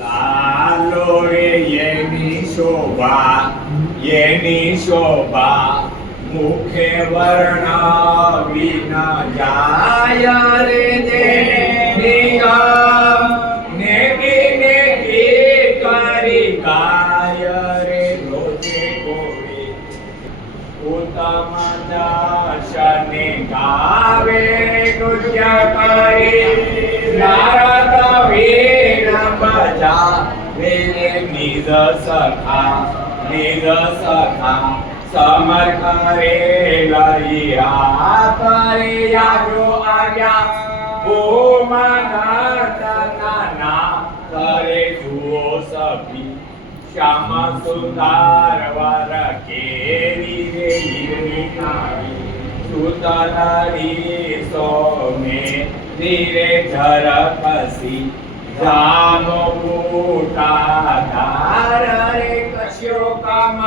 લાલો રે એની શોભા મુખે વર્ણવી ન જાય રે નેગી કરી ગાય રે રોજે ગોળી ઉત્તમ દર્શને ગાવે નૃત્ય કરી નારદ વીર બજાવે નિજ સખા સમર કરે લઈ કરે યાજો આવ્યા ભૂમના કરે જુઓ સભી શ્યામ સુંદર વર કેરી રે હીરની નારી સુતનરી સોમે ધીરે ઝરખસી જાનો બૂટા ધાર રે કશ્યો કામ